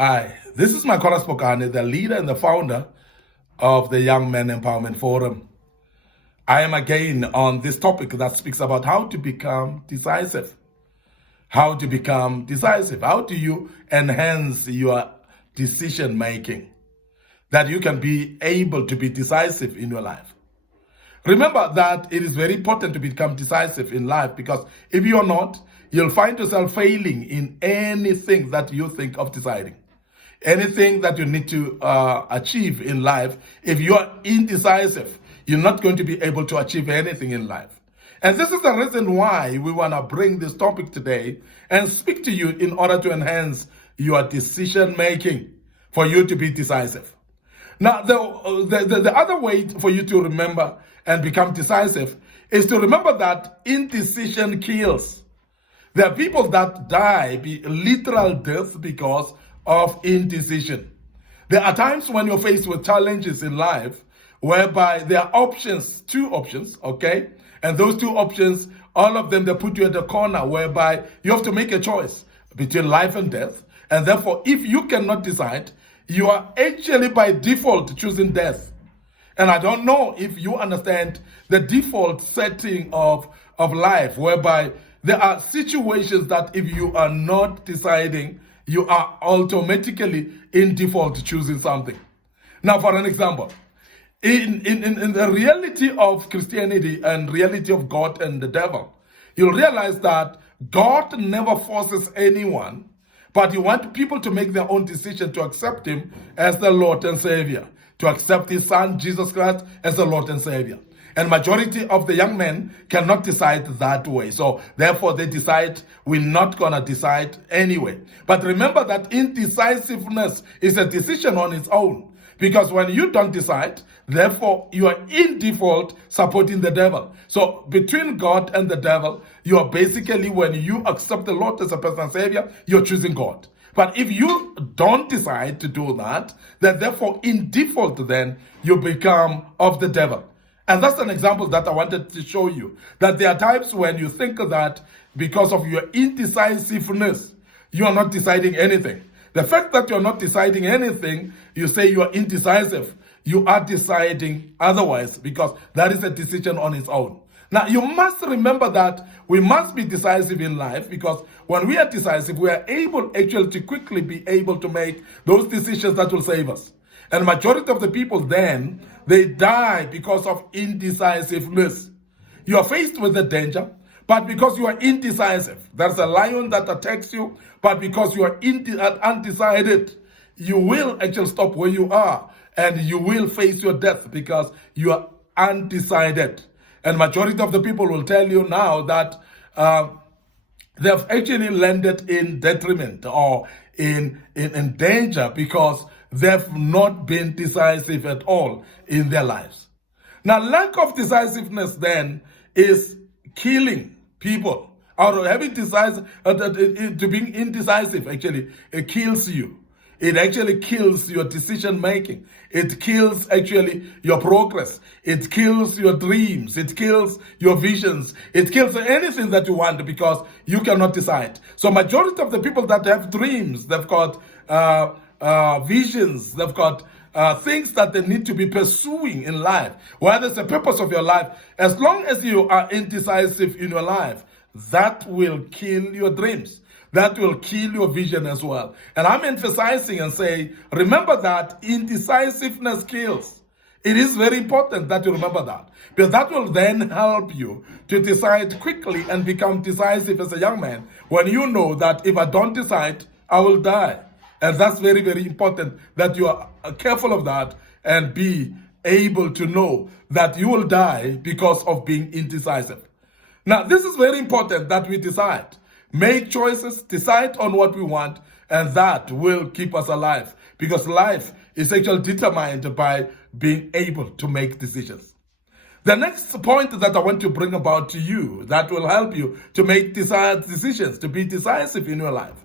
Hi, this is Micornus, Phokane, the leader and the founder of the Young Men Empowerment Forum. I am again on this topic that speaks about how to become decisive. How to become decisive. How do you enhance your decision making? That you can be able to be decisive in your life. Remember that it is very important to become decisive in life, because if you're not, you'll find yourself failing in anything that you think of deciding. Anything that you need to achieve in life, if you are indecisive, you're not going to be able to achieve anything in life. And this is the reason why we want to bring this topic today and speak to you in order to enhance your decision making for you to be decisive. Now, the other way for you to remember and become decisive is to remember that indecision kills. There are people that die literal death because of indecision. There are times when you're faced with challenges in life whereby there are options, two options, okay? And those two options, all of them, they put you at a corner whereby you have to make a choice between life and death. And therefore, if you cannot decide, you are actually by default choosing death. And I don't know if you understand the default setting of life, whereby there are situations that if you are not deciding, you are automatically in default choosing something. Now, for an example, in the reality of Christianity and reality of God and the devil, you'll realize that God never forces anyone, but you want people to make their own decision to accept him as the Lord and Savior, to accept his son, Jesus Christ, as the Lord and Savior. And majority of the young men cannot decide that way. So therefore they decide, we're not going to decide anyway. But remember that indecisiveness is a decision on its own. Because when you don't decide, therefore you are in default supporting the devil. So between God and the devil, you are basically, when you accept the Lord as a personal Savior, you're choosing God. But if you don't decide to do that, then therefore in default then you become of the devil. And that's an example that I wanted to show you, that there are times when you think that because of your indecisiveness, you are not deciding anything. The fact that you're not deciding anything, you say you are indecisive. You are deciding otherwise, because that is a decision on its own. Now, you must remember that we must be decisive in life, because when we are decisive, we are able actually to quickly be able to make those decisions that will save us. And majority of the people then, they die because of indecisiveness. You are faced with the danger, but because you are indecisive, there's a lion that attacks you, but because you are undecided, you will actually stop where you are, and you will face your death because you are undecided. And majority of the people will tell you now that they've actually landed in detriment or in danger because they've not been decisive at all in their lives. Now, lack of decisiveness then is killing people. Or having decisive, to being indecisive, actually, it kills you. It actually kills your decision making. It kills actually your progress. It kills your dreams. It kills your visions. It kills anything that you want because you cannot decide. So majority of the people that have dreams, they've got visions, they've got things that they need to be pursuing in life. Whether it's the purpose of your life, as long as you are indecisive in your life, that will kill your dreams. That will kill your vision as well. And I'm emphasizing and saying, remember that indecisiveness kills. It is very important that you remember that, because that will then help you to decide quickly and become decisive as a young man, when you know that if I don't decide, I will die. And that's very, very important that you are careful of that and be able to know that you will die because of being indecisive. Now, this is very important that we decide. Make choices, decide on what we want, and that will keep us alive, because life is actually determined by being able to make decisions. The next point that I want to bring about to you that will help you to make desired decisions, to be decisive in your life,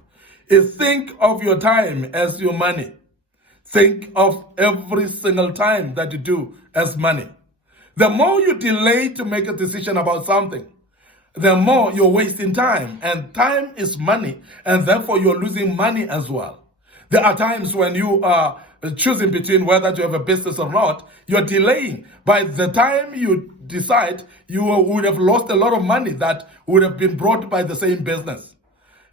is think of your time as your money. Think of every single time that you do as money. The more you delay to make a decision about something, the more you're wasting time. And time is money, and therefore you're losing money as well. There are times when you are choosing between whether to have a business or not, you're delaying. By the time you decide, you would have lost a lot of money that would have been brought by the same business.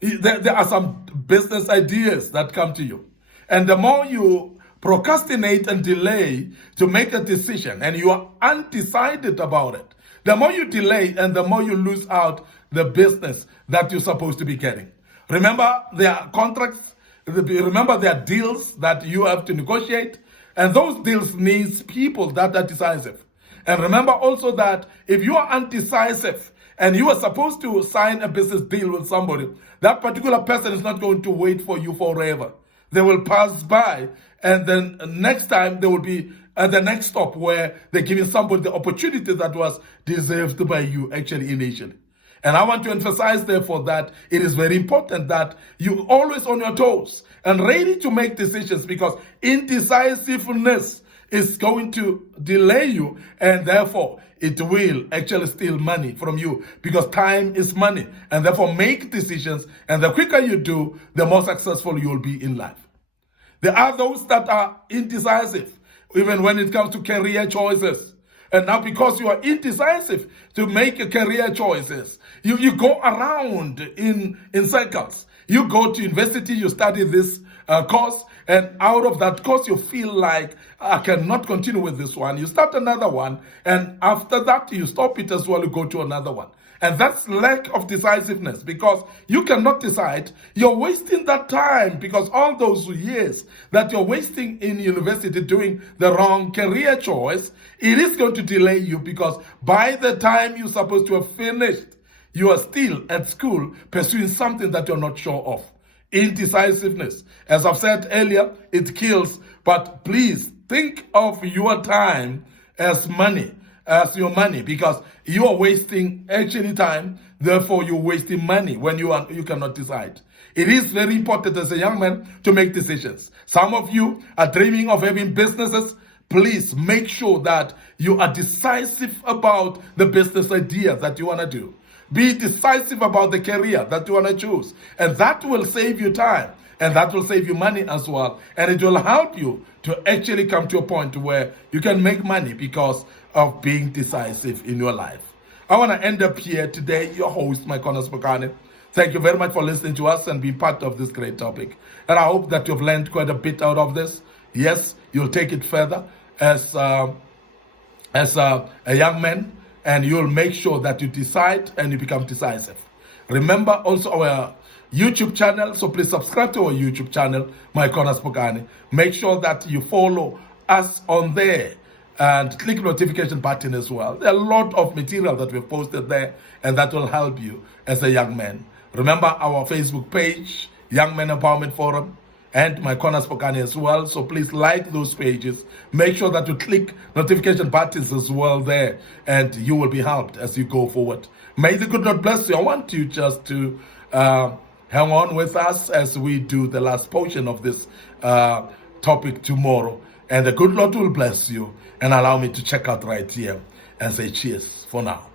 There are some business ideas that come to you. And the more you procrastinate and delay to make a decision, and you are undecided about it, the more you delay and the more you lose out the business that you're supposed to be getting. Remember, there are contracts, remember there are deals that you have to negotiate, and those deals needs people that are decisive. And remember also that if you are undecisive and you are supposed to sign a business deal with somebody, that particular person is not going to wait for you forever. They will pass by, and then next time they will be at the next stop where they're giving somebody the opportunity that was deserved by you actually initially. And I want to emphasize therefore that it is very important that you always on your toes and ready to make decisions, because indecisiveness is going to delay you, and therefore it will actually steal money from you, because time is money. And therefore make decisions, and the quicker you do, the more successful you will be in life. There are those that are indecisive, even when it comes to career choices. And now because you are indecisive to make career choices, you go around in circles. You go to university, you study this course, and out of that course you feel like, I cannot continue with this one. You start another one, and after that you stop it as well, you go to another one. And that's lack of decisiveness, because you cannot decide. You're wasting that time, because all those years that you're wasting in university doing the wrong career choice, it is going to delay you, because by the time you're supposed to have finished, you are still at school pursuing something that you're not sure of. Indecisiveness, as I've said earlier, it kills. But please think of your time as money, as your money, because you are wasting actually time, therefore you're wasting money when you cannot decide. It is very important as a young man to make decisions. Some of you are dreaming of having businesses. Please make sure that you are decisive about the business idea that you want to do. Be decisive about the career that you want to choose. And that will save you time. And that will save you money as well. And it will help you to actually come to a point where you can make money because of being decisive in your life. I want to end up here today. Your host, Micornus, Phokane. Thank you very much for listening to us and being part of this great topic. And I hope that you've learned quite a bit out of this. Yes, you'll take it further as a young man, and you'll make sure that you decide and you become decisive. Remember also our YouTube channel, so please subscribe to our YouTube channel, Micornus Phokane. Make sure that you follow us on there and click the notification button as well. There are a lot of material that we've posted there, and that will help you as a young man. Remember our Facebook page, Young Men Empowerment Forum, and Micornus Phokane as well. So please like those pages. Make sure that you click notification buttons as well there, and you will be helped as you go forward. May the good Lord bless you. I want you just to hang on with us as we do the last portion of this topic tomorrow. And the good Lord will bless you, and allow me to check out right here and say cheers for now.